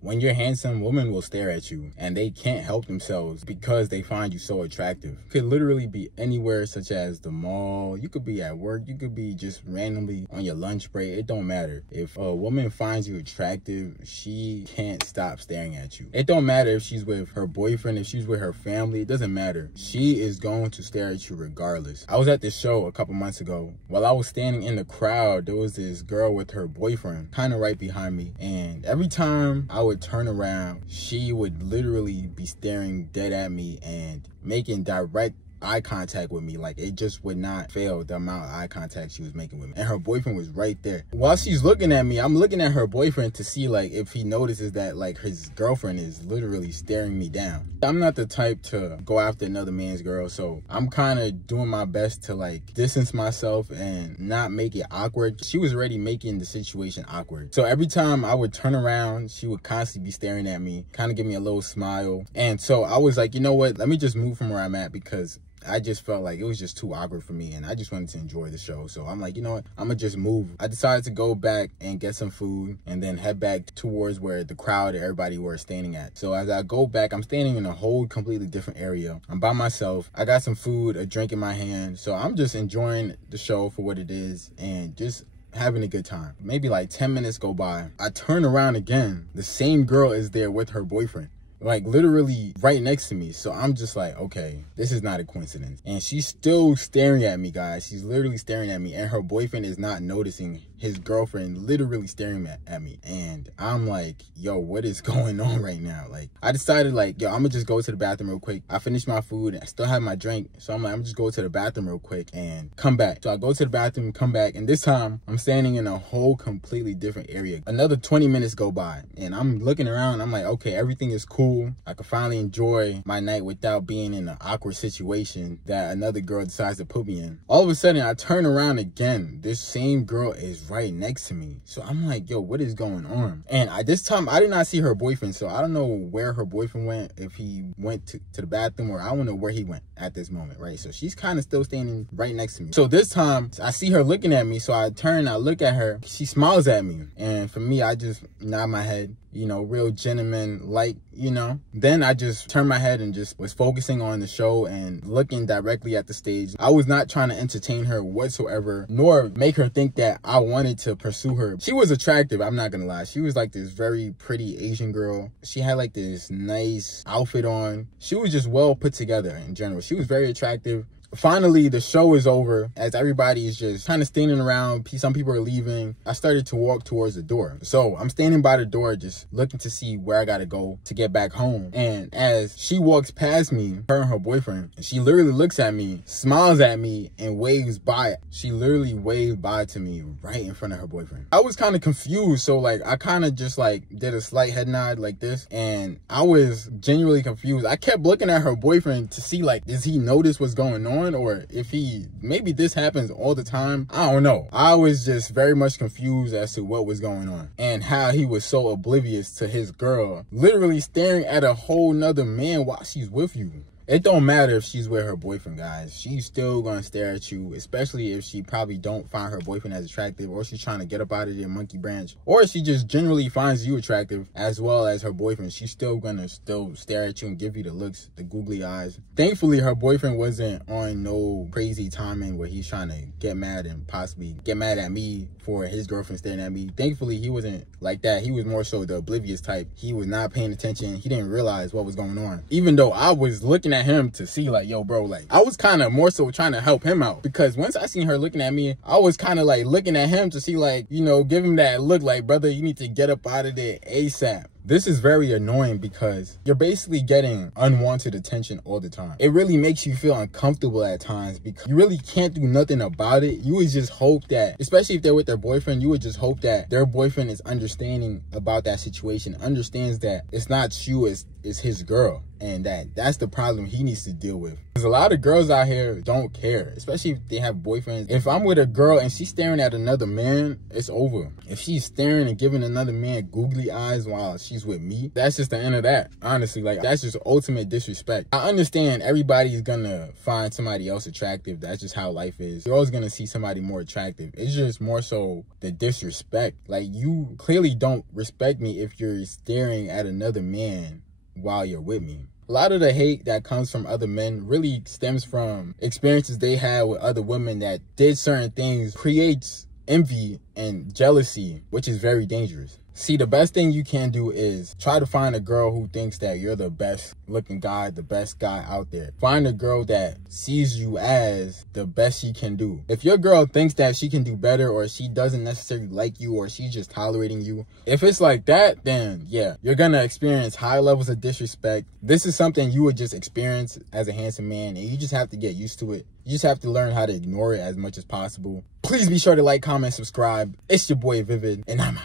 When you're handsome, women will stare at you and they can't help themselves because they find you so attractive. You could literally be anywhere, such as the mall. You could be at work. You could be just randomly on your lunch break. It don't matter. If a woman finds you attractive, she can't stop staring at you. It don't matter if she's with her boyfriend, if she's with her family. It doesn't matter. She is going to stare at you regardless. I was at this show a couple months ago. While I was standing in the crowd, there was this girl with her boyfriend kind of right behind me, and every time I would turn around, she would literally be staring dead at me and making direct eye contact with me. Like, it just would not fail, the amount of eye contact she was making with me. And her boyfriend was right there. While she's looking at me, I'm looking at her boyfriend to see like if he notices that like his girlfriend is literally staring me down. I'm not the type to go after another man's girl, so I'm kind of doing my best to like distance myself and not make it awkward. She was already making the situation awkward. So every time I would turn around, she would constantly be staring at me, kind of give me a little smile. And so I was like, you know what, let me just move from where I'm at, because I just felt like it was just too awkward for me and I just wanted to enjoy the show. So I'm like, you know what, I'm gonna just move. I decided to go back and get some food and then head back towards where the crowd and everybody were standing at. So as I go back, I'm standing in a whole completely different area. I'm by myself. I got some food, a drink in my hand. So I'm just enjoying the show for what it is and just having a good time. Maybe like 10 minutes go by. I turn around again. The same girl is there with her boyfriend, like literally right next to me. So I'm just like, okay, this is not a coincidence. And she's still staring at me, guys. She's literally staring at me, and her boyfriend is not noticing his girlfriend literally staring at me. And I'm like, yo, what is going on right now? Like, I decided like, yo, I'm gonna just go to the bathroom real quick. I finished my food and I still have my drink. So I'm like, I'm just go to the bathroom real quick and come back. So I go to the bathroom, come back, and this time I'm standing in a whole completely different area. Another 20 minutes go by and I'm looking around. I'm like, okay, everything is cool. I can finally enjoy my night without being in an awkward situation that another girl decides to put me in. All of a sudden, I turn around again. This same girl is right next to me. So I'm like, yo, what is going on? And this time, I did not see her boyfriend. So I don't know where her boyfriend went, if he went to the bathroom, or I don't know where he went at this moment, right? So she's kind of still standing right next to me. So this time, I see her looking at me. So I turn, I look at her. She smiles at me. And for me, I just nod my head, you know, real gentleman, like, you know. Then I just turned my head and just was focusing on the show and looking directly at the stage. I was not trying to entertain her whatsoever, nor make her think that I wanted to pursue her. She was attractive, I'm not gonna lie. She was like this very pretty Asian girl. She had like this nice outfit on. She was just well put together in general. She was very attractive. Finally, the show is over. As everybody is just kind of standing around, some people are leaving, I started to walk towards the door. So I'm standing by the door just looking to see where I gotta go to get back home. And as she walks past me, her and her boyfriend, she literally looks at me, smiles at me, and waves by. She literally waved by to me right in front of her boyfriend. I was kind of confused, so like I kind of just like did a slight head nod like this, and I was genuinely confused. I kept looking at her boyfriend to see like, does he notice what's going on? Or if maybe this happens all the time. I don't know. I was just very much confused as to what was going on and how he was so oblivious to his girl literally staring at a whole nother man while she's with you. It don't matter if she's with her boyfriend, guys. She's still gonna stare at you, especially if she probably don't find her boyfriend as attractive, or she's trying to get up out of there monkey branch, or she just generally finds you attractive as well as her boyfriend. She's still gonna stare at you and give you the looks, the googly eyes. Thankfully, her boyfriend wasn't on no crazy timing where he's trying to get mad and possibly get mad at me for his girlfriend staring at me. Thankfully, he wasn't like that. He was more so the oblivious type. He was not paying attention. He didn't realize what was going on. Even though I was looking at him to see like, yo, bro, like I was kind of more so trying to help him out, because once I seen her looking at me, I was kind of like looking at him to see like, you know, give him that look like, brother, you need to get up out of there ASAP. This is very annoying because you're basically getting unwanted attention all the time. It really makes you feel uncomfortable at times because you really can't do nothing about it. You would just hope that, especially if they're with their boyfriend, you would just hope that their boyfriend is understanding about that situation, understands that it's not you, it's his girl, and that's the problem he needs to deal with. Because a lot of girls out here don't care, especially if they have boyfriends. If I'm with a girl and she's staring at another man, it's over. If she's staring and giving another man googly eyes while she's with me, that's just the end of that. Honestly, like, that's just ultimate disrespect. I understand everybody's gonna find somebody else attractive. That's just how life is. You're always gonna see somebody more attractive. It's just more so the disrespect. Like, you clearly don't respect me if you're staring at another man while you're with me. A lot of the hate that comes from other men really stems from experiences they had with other women that did certain things, creates envy and jealousy, which is very dangerous. See, the best thing you can do is try to find a girl who thinks that you're the best looking guy, the best guy out there. Find a girl that sees you as the best she can do. If your girl thinks that she can do better, or she doesn't necessarily like you, or she's just tolerating you, if it's like that, then yeah, you're gonna experience high levels of disrespect. This is something you would just experience as a handsome man, and you just have to get used to it. You just have to learn how to ignore it as much as possible. Please be sure to like, comment, subscribe. It's your boy Vivid, and I'm out.